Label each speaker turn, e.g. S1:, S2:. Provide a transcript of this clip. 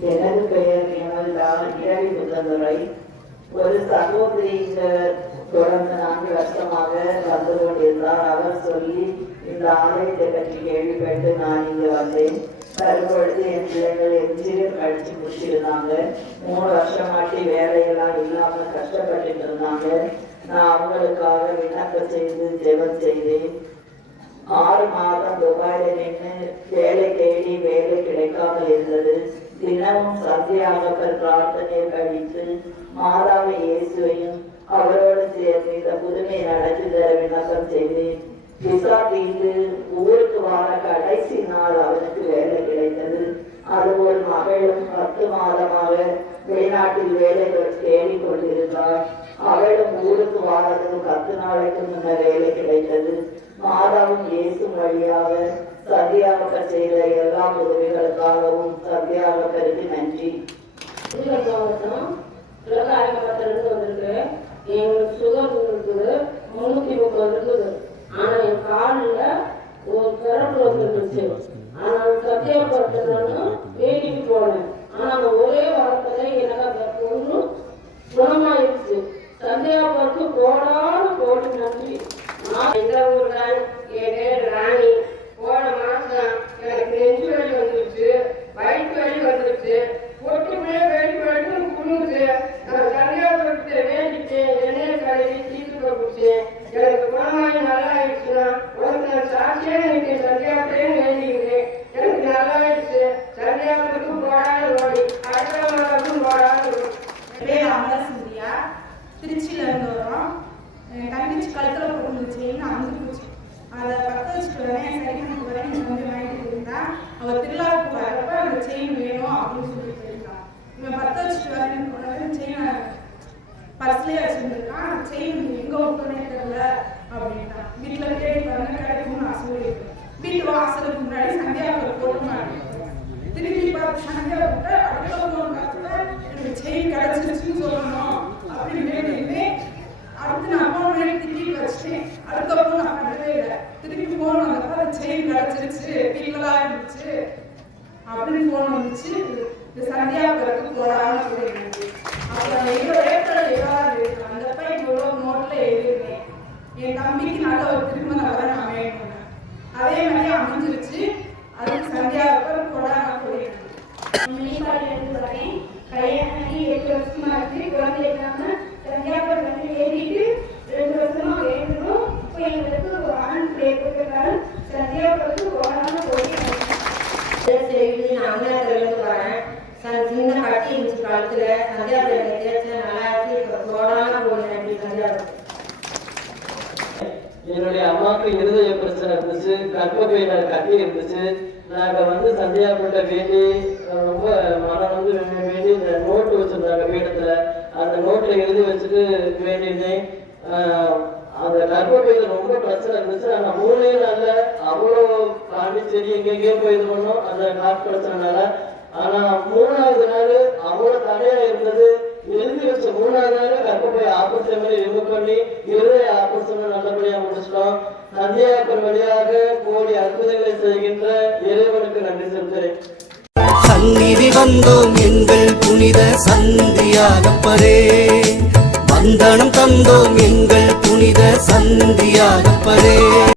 S1: எனது பெயர் நிமலா இரவி முதல்வரை ஒரு சகோதரி தொடர்ந்து நான்கு வருஷமாக வந்து கொண்டிருந்தார் அவர் சொல்லி இந்த ஆலயத்தை பற்றி கேள்விப்பட்டு நான் இங்கு வந்தேன் தற்பொழுது என் பிள்ளைகள் என்ஜினியர் படித்து முடிச்சிருந்தாங்க மூணு வருஷமாட்டி வேலையெல்லாம் இல்லாமல் கஷ்டப்பட்டு இருந்தாங்க நான் அவங்களுக்காக விண்ணப்பம் செய்து ஜெபம் செய்தேன் ஆறு மாதம் துபாயில் நின்று வேலை தேடி வேலை கிடைக்காமல் இருந்தது. தினமும் சந்தியாகப்பர் பிரார்த்தனை கழித்து மாதாவை இயேசுவையும் அவரோடு சேர்ந்து இந்த புதுமை நடத்தி தர விண்ணப்பம் செய்தேன். விசா தீர்ந்து ஊருக்கு வார கடைசி நாள் அவனுக்கு வேலை கிடைத்தது. அதுபோல் மகளும் பத்து மாதமாக வெளிநாட்டில் வேலைகள் தேடிக் கொண்டிருந்தாள் அவளும் ஊருக்கு வாரதும் பத்து நாளைக்கு முன்னர் வேலை கிடைத்தது. மாதாவும் இயேசும் வழியாக சத்தியாகப்பர் செய்த எல்லா உதவிகளுக்காகவும் சத்தியாகப்பருக்கு நன்றி.
S2: திருநெல்வேலி மாவட்டம் சிவகாரியப்பட்டிலிருந்து வந்திருக்கு. எங்களுக்கு சுகர் இருக்குது முன்னூத்தி முப்பது இருக்குது ஆனா என் காலில் ஒரு பிறப்பு வந்துருச்சு ஆனா சத்தியப்பட்டதுன்னு வேண்டிட்டு போனேன் ஆனா அந்த ஒரே வாரத்துல எனக்கு அந்த பொண்ணு குணமாயிருச்சு சந்தியாபுரத்து போடாத போட்டு நன்றி நான் இந்த ஊர்தான் என் பேர் ராணி போன மாசம் எனக்கு நெஞ்சு வலி வந்துருச்சு வயிற்று வலி வந்துருச்சு ஒட்டுமே வேண்டி வேண்டி குளிர்ந்து நான் கன்னியாகுமரத்தை வேண்டிட்டு எண்ணெய் கழுவி தீர்த்து போட்டுச்சு எனக்கு நல்லா ஆயிடுச்சுன்னா உனக்கு நான் சாட்சியே எனக்கு சந்தியாபுரே வேண்டிக்கிறேன் எனக்கு நல்லா ஆயிடுச்சு போடாத ஓடி அடுத்த போடாத ஓடி
S3: திருச்சியில இருந்து வரோம் என் தங்கச்சி கழுத்தில் போட்டு செயின் அமுந்து போச்சு அதை பற்ற வச்சுட்டு வரேன் சரி வரேன் வந்து வாங்கிட்டு இருந்தா அவள் திருவிழாவுக்கு வரப்ப அந்த செயின் வேணும் அப்படின்னு சொல்லிட்டு போயிருக்கான் இவன் பற்ற வச்சுட்டு வரேன்னு பர்ஸ்லேயே வச்சுருந்துருக்கான். செயின் எங்கே விட்டோன்னே தெரியல அப்படின்னா வீட்டில் தேடி பாருங்க கிடைக்கும்னு நான் சொல்லியிருக்கேன் வீட்டு வாசலுக்கு முன்னாடி சந்தியாவில் போட்டு மாட்டேன் திருப்பி பார்த்து சந்தியா விட்டு அடுத்த ஒரு நேரத்துல எனக்கு செயின் கிடைச்சிருச்சுன்னு சொல்லணும். அப்படின்னு அடுத்து நான் போன மணிக்கு திருப்பி வச்சுட்டேன். அதுக்கப்புறம் நான் பண்ணவே இல்லை. திருப்பி போன வந்தப்ப அந்த செயின் கிடைச்சிருச்சு வீட்டில் இருந்துச்சு அப்படின்னு போன வந்துச்சு. இந்த சந்தியா பிறகு போடாமல் அப்புறம் எவ்வளோ ஏப்ரல் ஏழாவது அந்தப்ப இவ்வளோ நோட்டில் எழுதியிருந்தேன் என் தம்பிக்கு நல்ல ஒரு திருமண வர நான் வேணும் அதே மாதிரி அமைஞ்சிருச்சு அதுக்கு சந்தியா அப்புறம் கொடாம போயிருக்கு
S4: முனிப்பாலிருந்து வரேன் கல்யாணம் பண்ணி எட்டு வருஷமா இருக்கு. குழந்தை இல்லாம தஞ்சாவூர் வந்து ஏறிட்டு ரெண்டு வருஷமா இப்போ எங்களுக்கு ஒரு ஆண் பிள்ளைகள் தஞ்சாவூருக்கு போடாம போய்
S2: செய்து நான் அங்கத்திலிருந்து வரேன். சின்ன கட்டி இருந்துச்சு கழுத்துல. சந்தியாபுரம் தேய்ச்சேன் நல்லா இப்போ போனேன் சந்தியாபுரம்
S5: என்னுடைய அம்மாவுக்கு இருதய பிரச்சனை இருந்துச்சு கர்ப்பப்பையில கட்டி இருந்துச்சு. நாங்க வந்து சந்தியாபுரத்தை வேண்டி ரொம்ப மனம் வந்து வேண்டி இந்த நோட்டு வச்சிருந்தாங்க பீடத்துல அந்த நோட்ல எழுதி வச்சுட்டு வேண்டியிருந்தேன். அந்த கர்ப்பப்பையில ரொம்ப பிரச்சனை இருந்துச்சு. ஆனா மூணே நாள்ல அவ்வளோ பாண்டிச்சேரி எங்கெங்கேயோ போய் இது பண்ணோம் அந்த காசு பிரச்சனைனால. ஆனா மூணாவது நாள் அவ்வளோ தடையா இருந்தது. எழுதி வச்ச மூணாவது நாள் கர்ப்பப்பை ஆபரேஷன் மாதிரி ரிமூவ் பண்ணி கோடி அற்புதங்களை செய்கின்ற இறைவனுக்கு நன்றி செலுத்துகிறேன்.
S6: சந்நிதி வந்தோம் எங்கள் புனித சந்தியாகப்பரே. வந்தனம் தந்தோம் எங்கள் புனித சந்தியாகப்பரே.